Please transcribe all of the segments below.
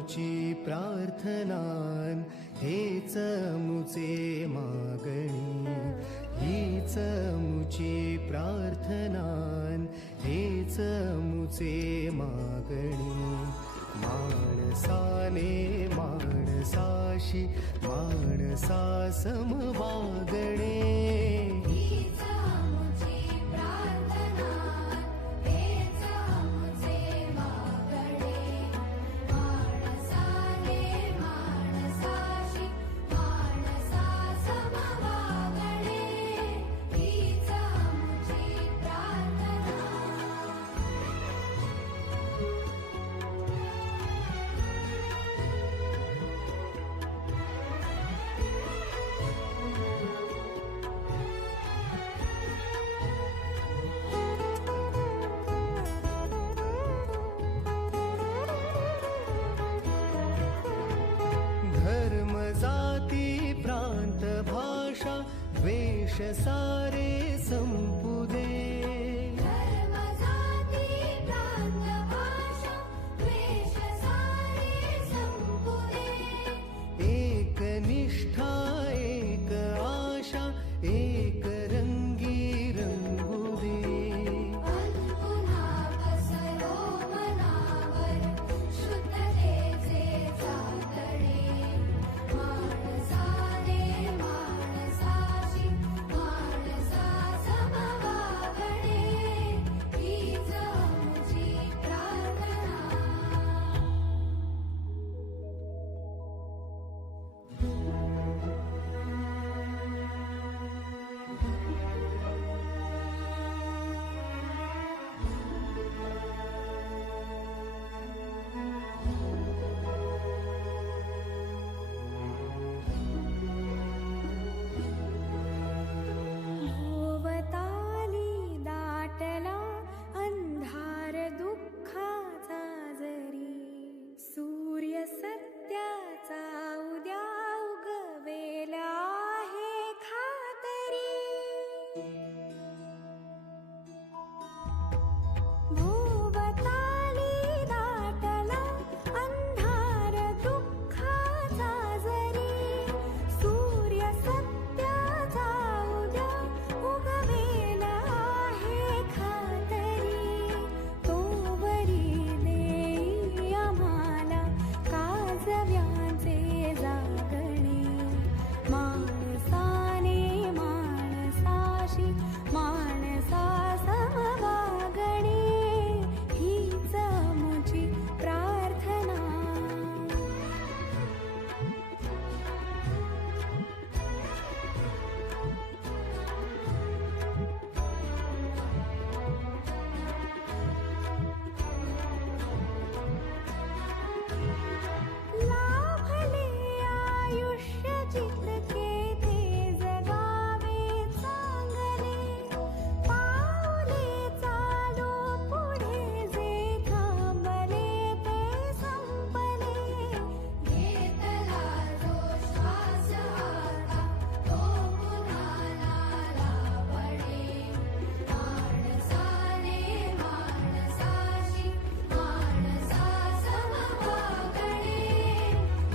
मुची प्रार्थनान हेच मुचे मागणी, हीच मुची प्रार्थनान हेच मुचे मागणी. माणसाने माणसाशी माणसा सम वागणे, धर्म जाती प्रांत भाषा द्वेष सारे संपू दे. धर्म जाती प्रांत भाषा द्वेष सारे संपू दे. एक निष्ठा एक आशा एक रंगी रंगू दे. पुन्हा पसरो मनावर शुद्धतेचे चांदणे. माणसाने माणसाशी माणसा सम वागणे, हीच आमची प्रार्थना. भोवताली दाटला अंधार दुःखाचा जरी, सूर्य सत्याचा उद्या उगवेला आहे खातरी. भोवताली दाटला अंधार दुःखाचा जरी, सूर्य सत्याचा उद्या उगवेला आहे खातरी. तोवरी देई आम्हाला काजव्यांचे जागणे. माणसाने माणसाशी माणसा सम वागणे, हीच आमची प्रार्थना. लाभले आयुष्य जितके ते जगावे चांगले. पाऊले चालो पुढे जे थांबले ते संपले. घेतला जो श्वास आता तो पुन्हा नाला पडे. माणसाने माणसाशी माणसा सम वागणे,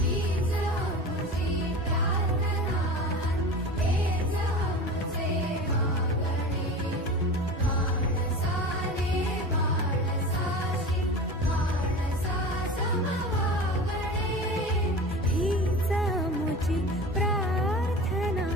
हीच आमची प्रार्थना. हेच आमचे मागणे. माणसाने माणसाशी माणसा सम वागणे, हीच आमची प्रार्थना.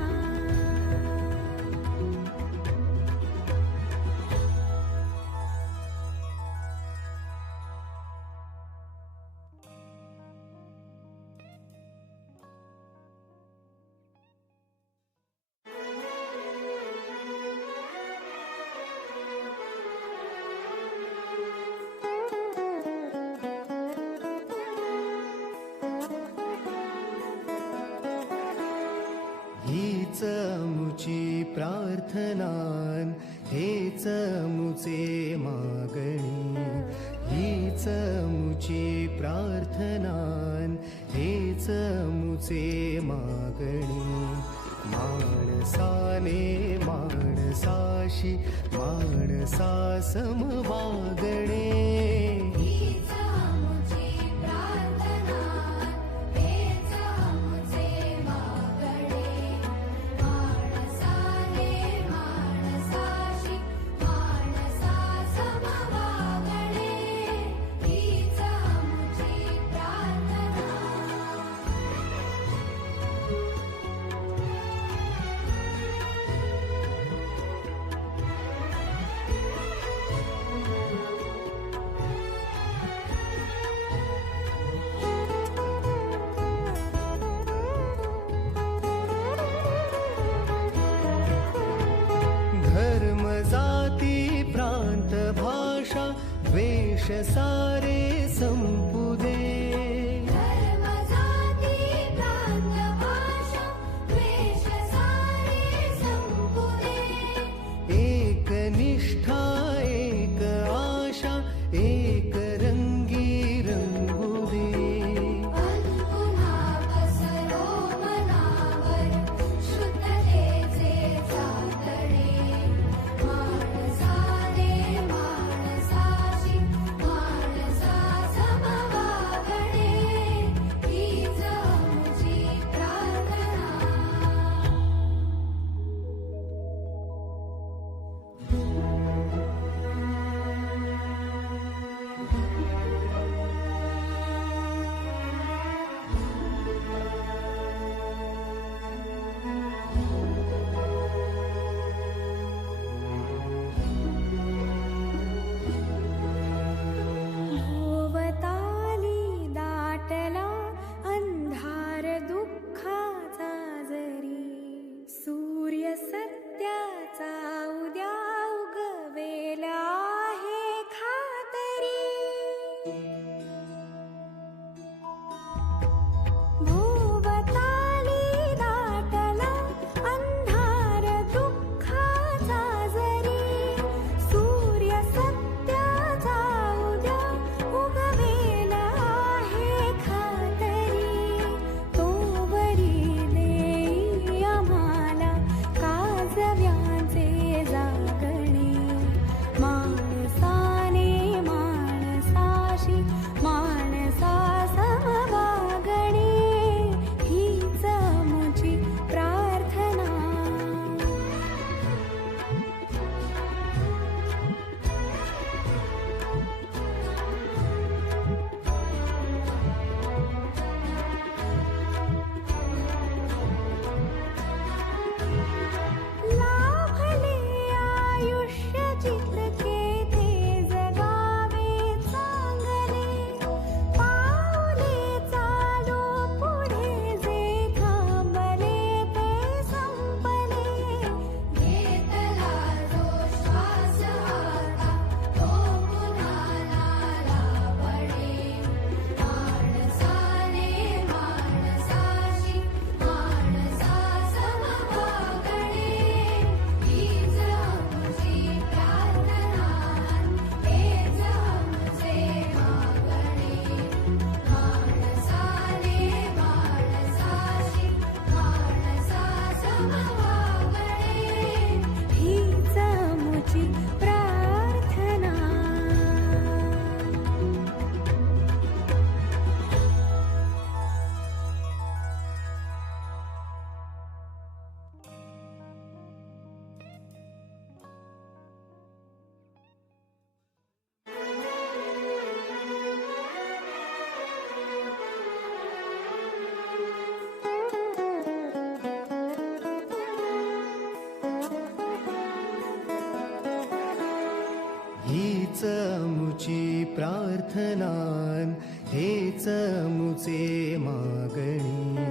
हीच मुची प्रार्थनान हेच मुचे मागणी, हीच मुची प्रार्थनान हेच मुचे मागणी. माणसाने माणसाशी माणसा सम वागणे, हीच आमची प्रार्थना. सारे संपू दे. धर्म जाती प्रांत भाषा द्वेष सारे संपू दे. एक निष्ठा एक आशा एक रंगी रंगू दे. पुन्हा पसरो मनावर शुद्धतेचे चांदणे. माणसाने माणसाशी माणसा समवागणे. हीच आमची प्रार्थना. भोवताली दाटला अंधार दुःखाचा जरी. सूर्य सत्याचा उद्या उगवेला आहे खातरी. भोवताली दाटला अंधार दुःखाचा जरी. सूर्य सत्याचा उद्या उगवेला आहे खातरी. तोवरी देई आम्हाला काजव्यांचे जागणे. माणसाने माणसाशी माणसा समवागणे. हीच आमची प्रार्थना. लाभले आयुष्य जितके ते जगावे चांगले. पाऊले चालो पुढे जे थांबले ते संपले. घेतला जो श्वास आता तो पुन्हा लाभणे. माणसाने माणसाशी माणसा समवागणे. हीच आमची प्रार्थना. हेच आमचे मागणे. माणसाने माणसाशी माणसा समवागणे. हीच आमची प्रार्थना. हीच आमुची प्रार्थना हेच आमुचे मागणी.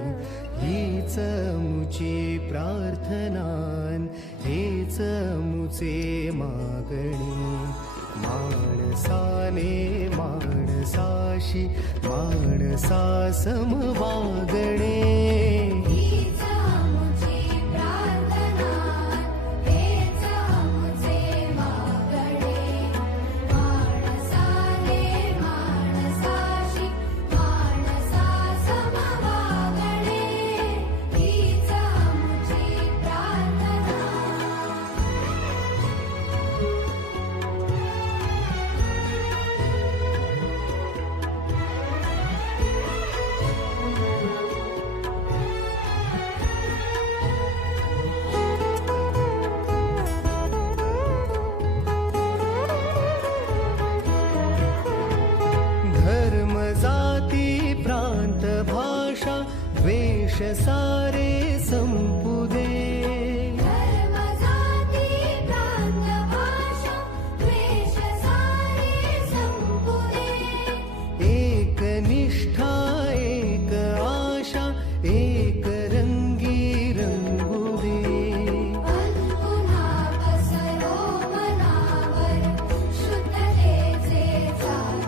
हीच आमुची प्रार्थना हेच आमुचे मागणी. माणसाने माणसाशी माणसा समवागणे. हीच आमची प्रार्थना. हेच आमचे मागणे. माणसाने माणसाशी माणसा समवागणे. हीच आमची प्रार्थना. धर्म जाती प्रांत भाषा द्वेष सारे संपू दे. धर्म जाती प्रांत भाषा द्वेष सारे संपू दे. एक निष्ठा एक आशा एक रंगी रंगू दे. पुन्हा पसरो मनावर शुद्धतेचे चांदणे.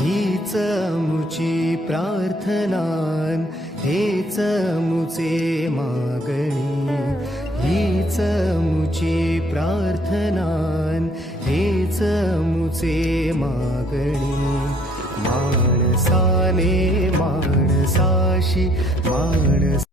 हीच मुची प्रार्थनान हेच मुचे मागणी हीच मुची प्रार्थनान हेच मुचे मागणी माणसाने माणसाशी माणस